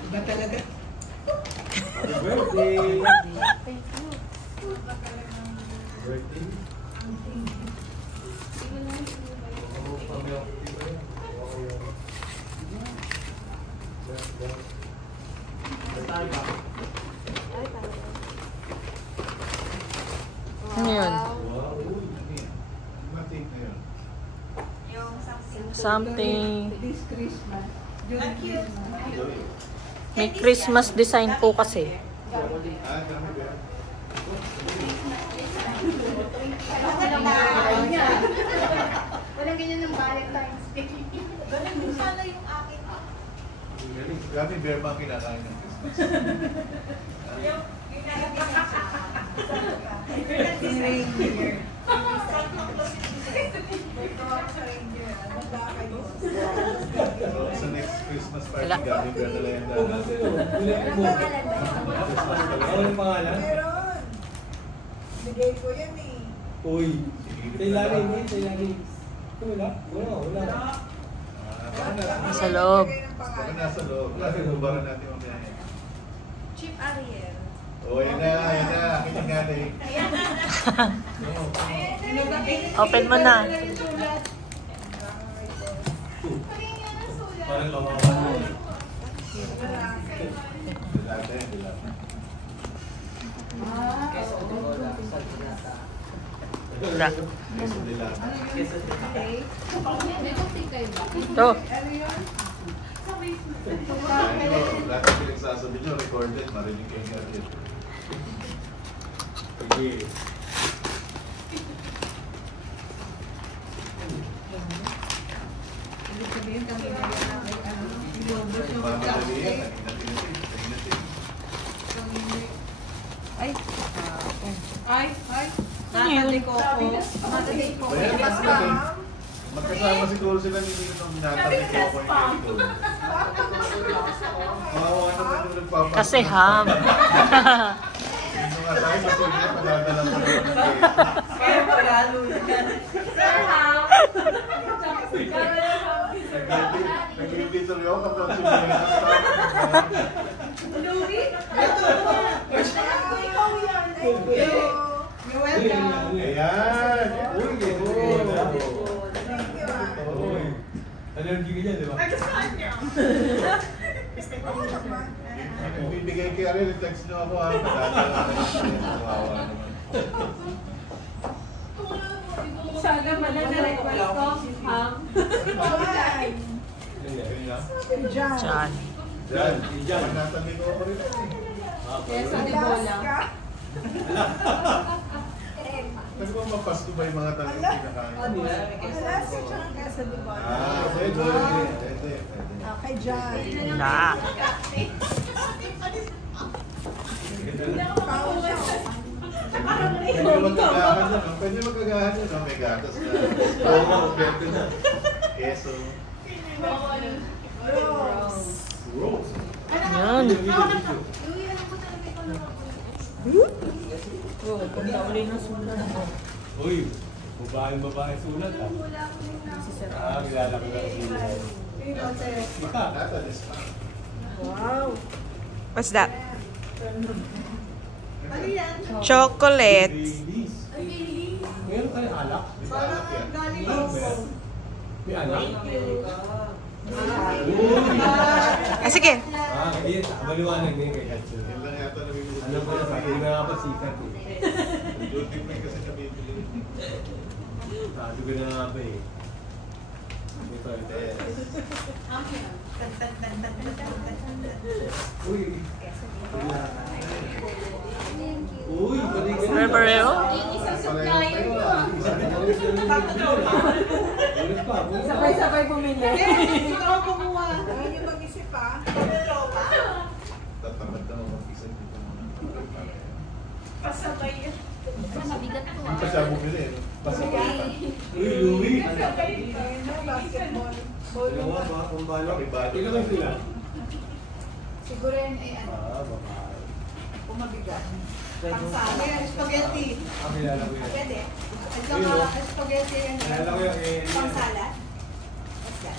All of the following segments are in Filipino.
Iba talaga. Happy birthday! Thank you. Birthday? Ano yun? Something. This Christmas. May Christmas design po kasi. Walang ganyan ng Valentine's Day. Ganun sana yung akin. Grabe, bear pa kinakain ng Christmas. Yung Reindeer. So, sa next Christmas party, Wala. Gabi, bear na lang yung Kung daan. gusto nyo, bilhin mo. Christmas pala. Ano yung pangalan? Meron. Bigay ko yan eh. Uy. Tailanin eh, tailanin. Wala? Wala. Sa loob. Baka nasa loob. Kasi lubaran natin mamaya. Chief Ariel. Oh, yan na. Akin yung nanay. Open mo na. Parang kawawa. Dilata yan, dilata. Wala. Queso dilata. Ito. Lahat ng pinagsasabi nyo, recorded, marinig kayo nga rin. Sige. Ibig sabihin kami na yan ay ilobos yung Mamadali yan, cupcake. natin. Ay. Ay. Ano yun? Magkasama siguro sila ni Nino nung binatang ni Coco yung kay Nicole. Mawawa naman yung nagpapakita. Kasi ham. Nino nga tayo, kasi hindi na padadala mo naman ng cake. Kaya pagalo yan. Sir Ham. Nag-repeater yun, kapag siya Louie? Ito. Ikaw yan. Thank you. You're welcome. Ayan! Uy, Uy. Allergy ka dyan, di ba? Nagustuhan niyo. Kung bibigay kay Ariel, text nyo ako ha. Padadala ka naman. Kawawa naman. Sana pala na-request ko. Ayun na. Diyan. Diyan. Diyan. Natabi ko ako rin. Kesa di bola. Pwede ba mapasto ba yung mga talagang pinakain? Alaska tsaka Casa de Bar. Pwede. Kay John. Na. Pwede magkagahan yun. Pwede magkagahan yun. May gatas na. Pwede na. Keso. Rose. Rose. Yan. Uy. Babae sulat ah. Kilala ko lang si Mika. Natalis pa. Wow. What's that? Ano yan? Chocolate. Babies. Meron kayo alak? Parang galing ako. May alak? Ah, sige. Ayun. Maliwanag din kay Hatcher. Yan lang yata nabibili. Alam ko na sabi nga nga pa sikat eh. Duty free kasi nabibili. Sabi ko na nga ba eh. Ito. Uy. Uy, pwede ka na. Barbarero? Sabay-sabay bumili. Ikaw kumuha. Ayun yung mag-isip pa. Tropa. Tatamad na ako mag-isa dito muna. Pasabay yun. Mabigat to Hindi pa siya bumili. Basta pa. Uy, Louie. Ayun na, basketball. Dalawa ba? Kung balo? Pakibalo. Ilan lang sila? Siguro yan ay ano. Babae. Pumabigat. Pansala. Spaghetti. Kilala ko yan. Pwede. At Yun, saka no? spaghetti yan. Kilala ko yan eh. Pansala. What's that?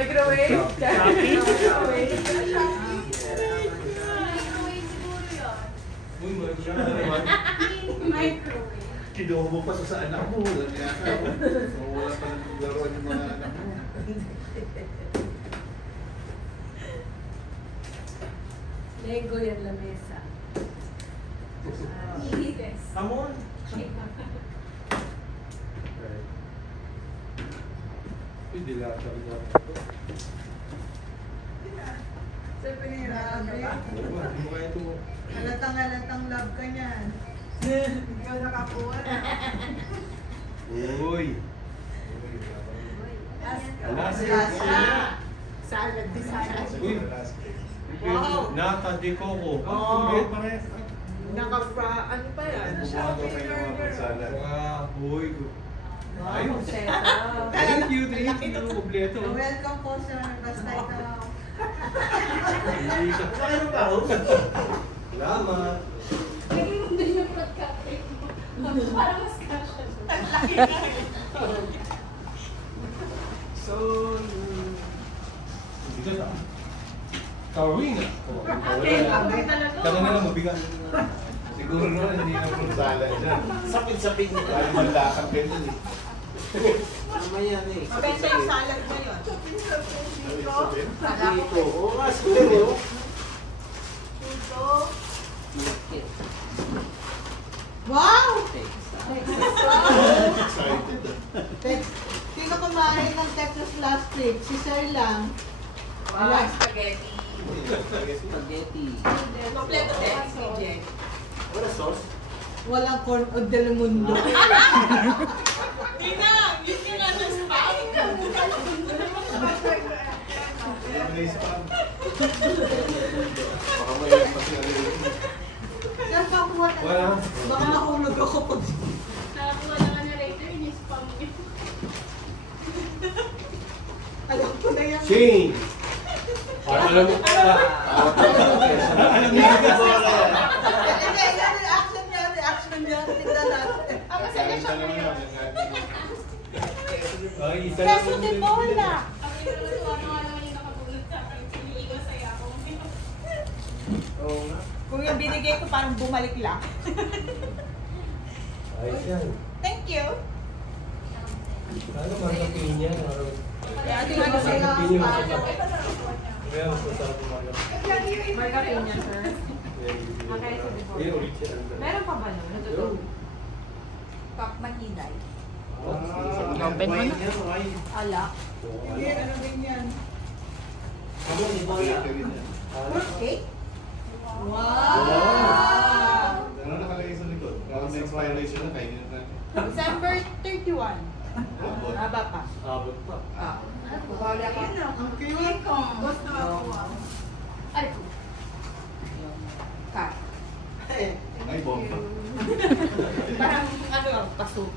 Microwave. Uy, maganda naman. Microwave. Kinuha mo pa sa anak mo. Kaya ka, wala pa naglaruan yung mga anak mo. Lego yan la mesa. Yes. Come on. Uy, dilata rin ako. Sir, pinahirapan ka ba? Oo, hindi mo kaya ito. Halatang love ka niyan. Ikaw nakakuha na. Uy. Alaska. Salad, di salad. Uy. Wow. Nata de coco. Oo. Uy, pares. Ano pa yan? Bumagaw kayo ng mga pagsala. Wow, uy. Ayos. Setup. Thank you, thank you. Kompleto. Welcome po, sir. Basta ikaw. Ano ba ako? Salamat. Naging mundo yung pagkakit mo. Parang mas kasha. So, bigat ah. Kawin ah. Okay talaga. Kaya na lang mabigat. Siguro naman hindi na pagsala dyan. Sapid-sapid niya. Dahil malakang ganyan eh. Mamaya na eh. Mabenta yung salad ngayon. Dito. Oo nga, siguro. Wow! Excited. Sino kumain ng Texas last week? Si Sir lang. Wow, spaghetti. Spaghetti. Kompleto din. CJ. Wala sauce? Walang corn o del mundo. Di na! Yun yung nasa spam. Baka may pa siya rin. Sir, pakuha na. Wala. Baka nahulog ako pag... Nakakuha lang ka na later, in-spam mo yun. Alam ko na yan. Shane! Alam mo ka. Alam mo ka. Hindi, yan reaction niya. Tignan natin. Kakain ka naman yan. Ay, isa lang. Peso de bola. Kami naman tuwa nga naman yung nakabunod sa akin. Iniiwas sa'yo ako. Oo nga. Kung yung binigay ko, parang bumalik lang. Ayos yan. Thank you. Ano marapin niya? Kaya tingnan ko sila. Kaya mas masarap umaga. Marka pinya, sir. Okay, so before. Eh, original. Meron pa ba no? Natutunan. Pap Mahinay. Open mo na. Alak. Hindi, ano din yan? Ano, di ba yan? Fruit cake? Wow! Wow! Ano nakalagay sa likod? Parang may expiration na kainin na natin. December 31. Abot. Haba pa. Abot pa. Wala ka. Ang cute. Gusto ako. Ay, Cut. Ay, bomba. Parang ano, paso.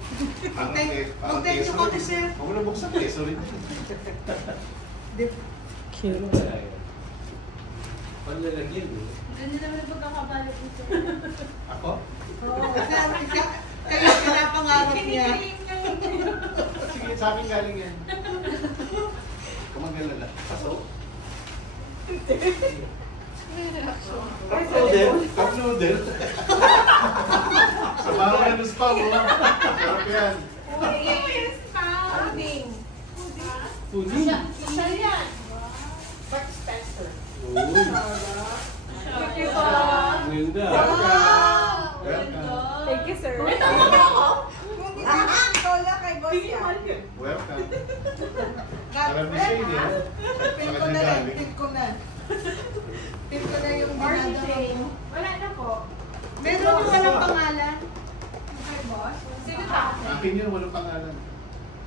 Parang Ang thank you ko, sir. Huwag mo na buksan eh, sorry. Cute. Panlalagyan eh. ganda naman ang pagkakabalo po sir. Ako? Oo, kaya pinapangarap niya. Sige, sa akin galing yan. Kumagalala. Paso? Cup noodle? Cup noodle? Sa mga ano spam mo. Sarap yan. Pudding. Pudding. Isa yan. Mark Spencer. Uy. Thank you po. Ganda. Welcome. Thank you, sir. Ito mo ba ako? Ikaw lang kay boss yan. Welcome. Alam ni Shane yan. Pin ko na rin, pin ko na. Pin ko na yung ginagawa mo. Wala na po. Meron yung walang pangalan. Okay, boss. Sino ta? Akin yun, walang pangalan.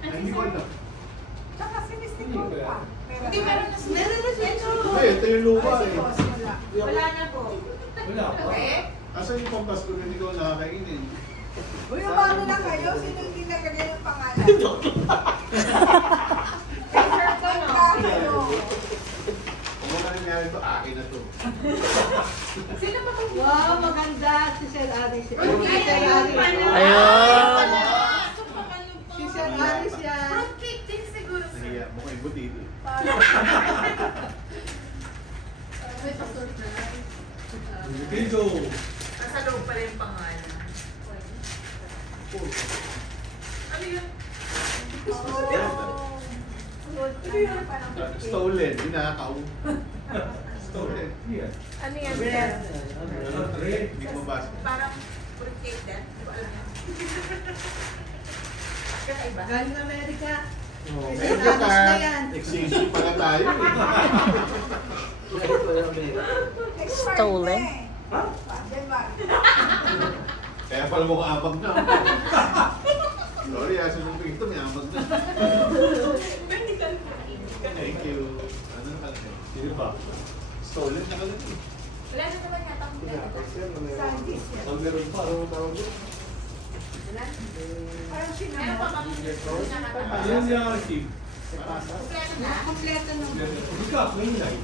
Ay, hindi ko alam. Tsaka si Miss Hindi Nicole ko pa. alam. Hindi, meron na siya. Meron na siya. Hindi, ito yung lupa Ay, si eh. boss, wala. Wala na po. Wala pa. Asan yung pampas ko na hindi ko nakakainin? Uy, umano na kayo. Sino hindi nagalyan ng pangalan? Sir ko, no? Kung mo na nangyari ito, akin na to. Sino ba itong Wow, maganda. Si Sir Aris. Si Sir Ayun. Aris. Ayun. Si Sir Aris yan. Fruitcake din siguro sir. Nahiya mo kay Buti. dito. Pinto. Nasa loob pa rin pangalan. Ano yun? Stolen, binakaw. Stolen. Yeah. Ano yan? Red. Hindi ko mabasa. Parang fruitcake din. Hindi ko alam yan. Kakaiba. Galing Amerika. Oh, Kasi medyo anos ka. na yan. Exchange pala tayo. Stolen. Kaya pala mo kaabag na. Sorry, sinong ito, may abag na. Thank you. Ano na kalagay? Sino ba? Stolen na kalagay. Wala na naman yata ang Scientist yan. Ang meron pa, ano tawag doon? Parang Meron sinama. pa bang Yan siya ang receive. Kompleto na? Kompleto naman. Hindi ka, may night.